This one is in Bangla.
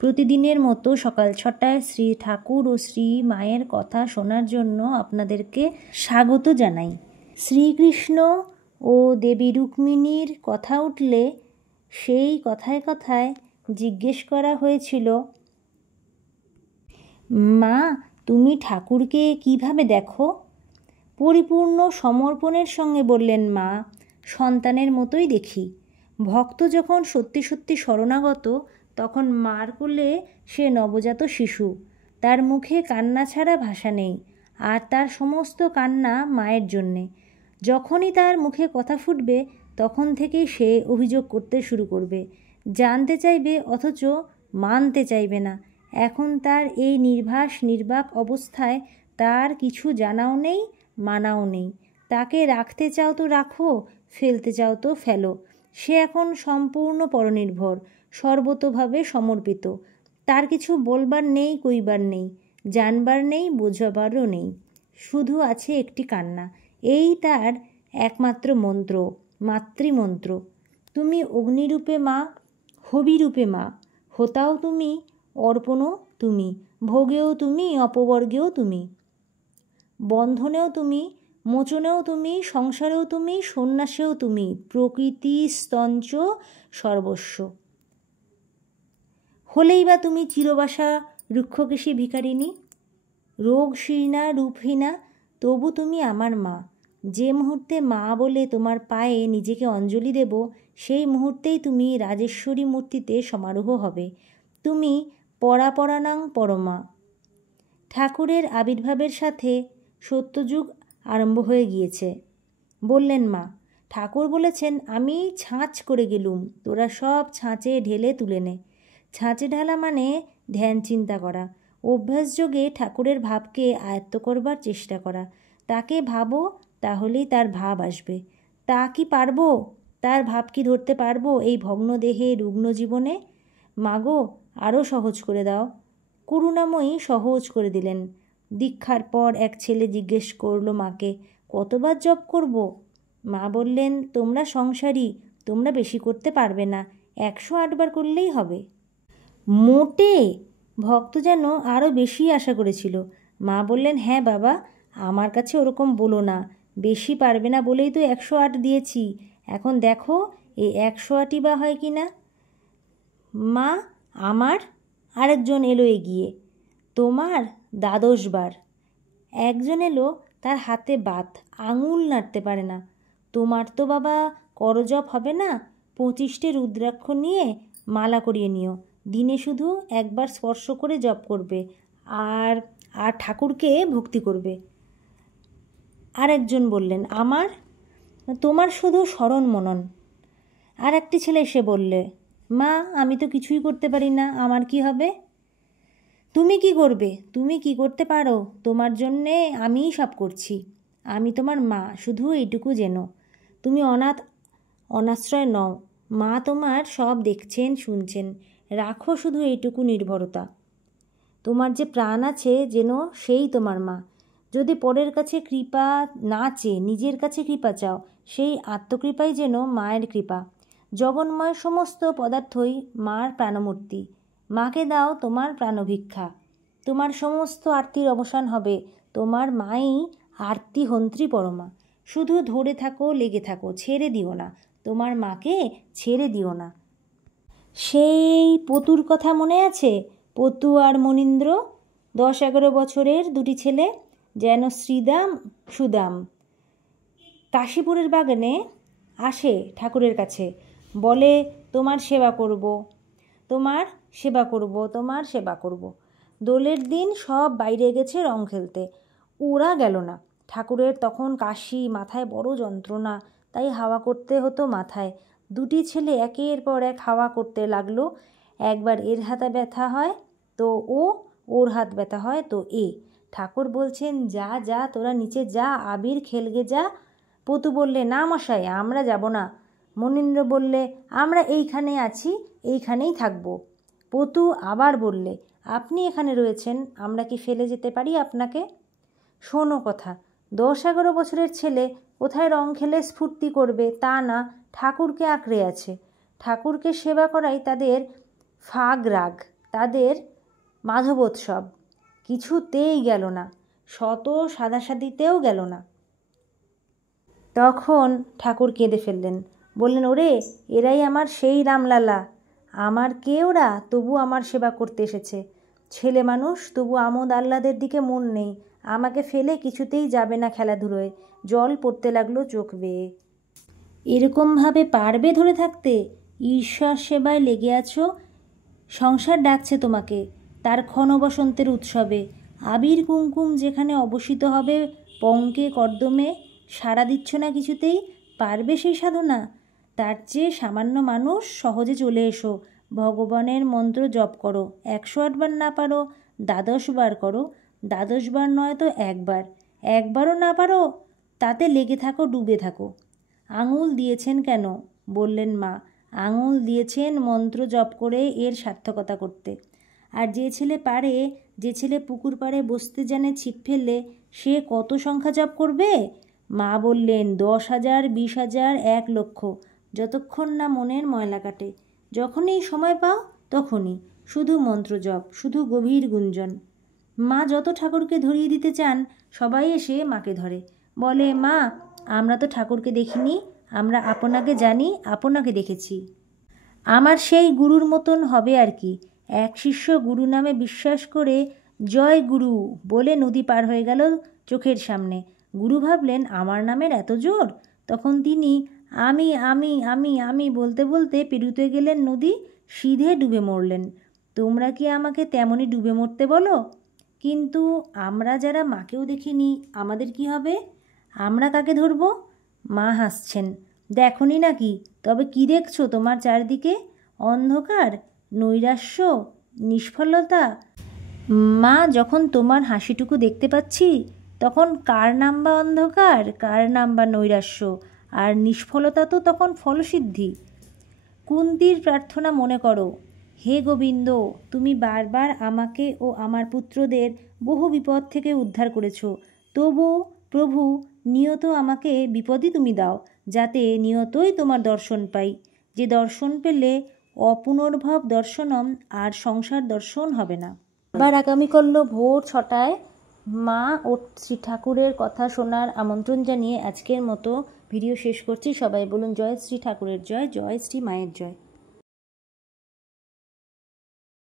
প্রতিদিনের মতো সকাল 6টায় শ্রী ঠাকুর ও শ্রী মায়ের কথা শোনার জন্য আপনাদেরকে স্বাগত জানাই। শ্রীকৃষ্ণ ও দেবী রুক্মিণীর কথা উঠলে সেই কথায় কথায় জিজ্ঞেস করা হয়েছিল, মা, তুমি ঠাকুরকে কিভাবে দেখো? পরিপূর্ণ সমর্পণের সঙ্গে বললেন মা, সন্তানের মতোই দেখি। ভক্ত যখন সত্যি সত্যি শরণাগত, তখন মার কোলে সে নবজাত শিশু। তার মুখে কান্না ছাড়া ভাষা নেই, আর তার সমস্ত কান্না মায়ের জন্যে। যখনই তার মুখে কথা ফুটবে, তখন থেকেই সে অভিযোগ করতে শুরু করবে, জানতে চাইবে অথচ মানতে চাইবে না। এখন তার এই নির্বাক অবস্থায় তার কিছু জানাও নেই, মানাও নেই। তাকে রাখতে চাও তো রাখো, ফেলতে চাও তো ফেলো। সে এখন সম্পূর্ণ পরনির্ভর, সর্বতোভাবে সমর্পিত। তার কিছু বলবার নেই, কইবার নেই, জানবার নেই, বোঝাবারও নেই। শুধু আছে একটি কান্না। এই তার একমাত্র মন্ত্র, মাতৃমন্ত্র। তুমি অগ্নিরূপে মা, হবিরূপে মা। হোতাও তুমি, অর্পণও তুমি, ভোগেও তুমি, অপবর্গেও তুমি, বন্ধনেও তুমি, মোচনেও তুমি, সংসারেও তুমি, সন্ন্যাসেও তুমি, প্রকৃতি স্তঞ্চ সর্বস্ব। হলেই বা তুমি চিরবাসা রুক্ষকেশী ভিখারিণী, রোগশীর্ণা রূপহীনা, তবু তুমি আমার মা। যে মুহূর্তে মা বলে তোমার পায়ে নিজেকে অঞ্জলি দেব, সেই মুহূর্তেই তুমি রাজেশ্বরী মূর্তিতে সমারোহ হবে। তুমি পরাপরানাং পরমা। ঠাকুরের আবির্ভাবের সাথে সত্যযুগ আরম্ভ হয়ে গিয়েছে। বললেন মা, ঠাকুর বলেছেন, আমি ছাঁচ করে গেলুম, তোরা সব ছাঁচে ঢেলে তুলে নে। ছাঁচে ঢালা মানে ধ্যান চিন্তা করা, অভ্যাসযোগে ঠাকুরের ভাবকে আয়ত্ত করবার চেষ্টা করা। তাকে ভাবো, তাহলেই তার ভাব আসবে। তা কি পারবো? তার ভাব কি ধরতে পারবো এই ভগ্ন দেহে, রুগ্ন জীবনে? মাগো, আরও সহজ করে দাও। করুণাময়ী সহজ করে দিলেন। দীক্ষার পর এক ছেলে জিজ্ঞেস করলো মাকে, কতবার জপ করব? মা বললেন, তোমরা সংসারী, তোমরা বেশি করতে পারবে না, 108 বার করলেই হবে। মোটে? ভক্ত যেন আরও বেশি আশা করেছিল। মা বললেন, হ্যাঁ বাবা, আমার কাছে ওরকম বলো না। বেশি পারবে না বলেই তো 108 দিয়েছি। এখন দেখো এই 108ই বা হয় কি না। মা, আমার? আরেকজন এলো এগিয়ে, তোমার 12 বার। একজন এলো, তার হাতে বাত, আঙুল নাড়তে পারে না। তোমার তো বাবা করজপ হবে না, 25টে রুদ্রাক্ষ নিয়ে মালা করিয়ে নিও। দিনে শুধু একবার স্পর্শ করে জপ করবে, আর আর ঠাকুরকে ভক্তি করবে। আর একজন বললেন, আমার? তোমার শুধু স্মরণ মনন। আর একটি ছেলে এসে বললে, মা, আমি তো কিছুই করতে পারি না, আমার কি হবে? তুমি কি করবে? তুমি কি করতে পারো? তোমার জন্যে আমিই সব করছি। আমি তোমার মা, শুধু এইটুকু জেনো। তুমি অনাশ্রয় নও। মা তোমার সব দেখছেন, শুনছেন। রাখো শুধু এইটুকু নির্ভরতা। তোমার যে প্রাণ আছে যেন সেই তোমার মা। যদি পরের কাছে কৃপা না চেয়ে নিজের কাছে কৃপা চাও, সেই আত্মকৃপাই যেন মায়ের কৃপা। জগন্ময় সমস্ত পদার্থই মার প্রাণমূর্তি। মাকে দাও তোমার প্রাণভিক্ষা। তোমার সমস্ত আরতির অবসান হবে। তোমার মাই আরতি হন্ত্রী পরমা। শুধু ধরে থাকো, লেগে থাকো, ছেড়ে দিও না। তোমার মাকে ছেড়ে দিও না। সেই পতুর কথা মনে আছে? পতু আর মনীন্দ্র, 10-11 বছরের দুটি ছেলে, যেন শ্রীদাম সুদাম। কাশীপুরের বাগানে আসে ঠাকুরের কাছে, বলে, তোমার সেবা করব, তোমার সেবা করব, তোমার সেবা করব। দোলের দিন সব বাইরে গেছে রং খেলতে, ওরা গেল না। ঠাকুরের তখন কাশি, মাথায় বড় যন্ত্রণা, তাই হাওয়া করতে হতো মাথায়। দুটি ছেলে একের পর এক হাওয়া করতে লাগলো। একবার এর হাতে ব্যথা হয় তো ওর হাত ব্যথা হয় তো এ। ঠাকুর বলছেন, যা যা, তোরা নিচে যা, আবির খেলগে যা। পতু বললে, না মশাই, আমরা যাব না। মনীন্দ্র বললে, আমরা এইখানে আছি, এইখানেই থাকব। পতু আবার বললে, আপনি এখানে রয়েছেন, আমরা কি ফেলে যেতে পারি আপনাকে? শোনো কথা, 10-11 বছরের ছেলে কোথায় রং খেলে স্ফূর্তি করবে তা না, ঠাকুরকে আঁকড়ে আছে। ঠাকুরকে সেবা করাই তাদের ফাগ রাগ। তাদের মাধবোৎসব কিছুতেই গেল না, শত সাদাসাদিতেও গেল না। তখন ঠাকুর কেঁদে ফেললেন, বললেন, ওরে এরাই আমার সেই রামলালা, আমার কে ওরা, তবু আমার সেবা করতে এসেছে। ছেলে মানুষ, তবু আমোদ আহ্লাদের দিকে মন নেই, আমাকে ফেলে কিছুতেই যাবে না খেলাধুলোয়। জল পড়তে লাগলো চোখ বেয়ে। এরকমভাবে পারবে ধরে থাকতে? ঈশ্বর সেবায় লেগে আছো, সংসার ডাকছে তোমাকে তার ক্ষণ বসন্তের উৎসবে। আবির কুমকুম যেখানে অবসিত হবে পঙ্কে কর্দমে, সাড়া দিচ্ছ না কিছুতেই, পারবে সেই সাধনা? তার চেয়ে সামান্য মানুষ, সহজে চলে এসো, ভগবানের মন্ত্র জপ করো, 108 বার না পারো 12 বার করো, 12 বার নয় তো একবার, একবারও না পারো তাতে লেগে থাকো, ডুবে থাকো। আঙুল দিয়েছেন কেন? বললেন মা, আঙুল দিয়েছেন মন্ত্র জপ করে এর সার্থকতা করতে। আর যে ছেলে পারে, যে ছেলে পুকুর পাড়ে বসতে জানে ছিপ ফেললে, সে কত সংখ্যা জপ করবে? মা বললেন, 10,000, 20,000, 1 লক্ষ, যতক্ষণ না মনের ময়লা কাটে। যখনই সময় পাও তখনই শুধু মন্ত্র জপ, শুধু গভীর গুঞ্জন। মা যত ঠাকুরকে ধরিয়ে দিতে চান, সবাই এসে মাকে ধরে, বলে, মা আমরা তো ঠাকুরকে দেখিনি, আমরা আপনাকে জানি, আপনাকে দেখেছি। আমার সেই গুরুর মতন হবে আর কি। এক শিষ্য গুরু নামে বিশ্বাস করে জয় গুরু বলে নদী পার হয়ে গেল চোখের সামনে। গুরু ভাবলেন, আমার নামের এত জোর? তখন তিনি আমি আমি আমি আমি বলতে বলতে পেরুতে গেলেন নদী, সিধে ডুবে মরলেন। তোমরা কি আমাকে তেমনই ডুবে মরতে বলো? কিন্তু আমরা যারা মাকেও দেখিনি, আমাদের কি হবে? আমরা কাকে ধরব? মা হাসছেন। দেখনি নাকি? তবে কি দেখছো তোমার চারদিকে? অন্ধকার, নৈরাশ্য, নিষ্ফলতা। মা, যখন তোমার হাসিটুকু দেখতে পাচ্ছি, তখন কার নাম বা অন্ধকার, কার নাম বা নৈরাশ্য, আর নিষ্ফলতা তো তখন ফলসিদ্ধি। কুন্তির প্রার্থনা মনে করো, হে গোবিন্দ, তুমি বারবার আমাকে ও আমার পুত্রদের বহু বিপদ থেকে উদ্ধার করেছ, তবু প্রভু নিয়ত আমাকে বিপদই তুমি দাও, যাতে নিয়তই তোমার দর্শন পাই, যে দর্শন পেলে অপুনর্ভব দর্শনম আর সংসার দর্শন হবে না। আবার আগামীকাল ভোর 6টায় মা ও শ্রী ঠাকুরের কথা শোনার আমন্ত্রণ জানিয়ে আজকের মতো ভিডিও শেষ করছি। সবাই বলুন, জয় শ্রী ঠাকুরের জয়, জয় শ্রী মায়ের জয়।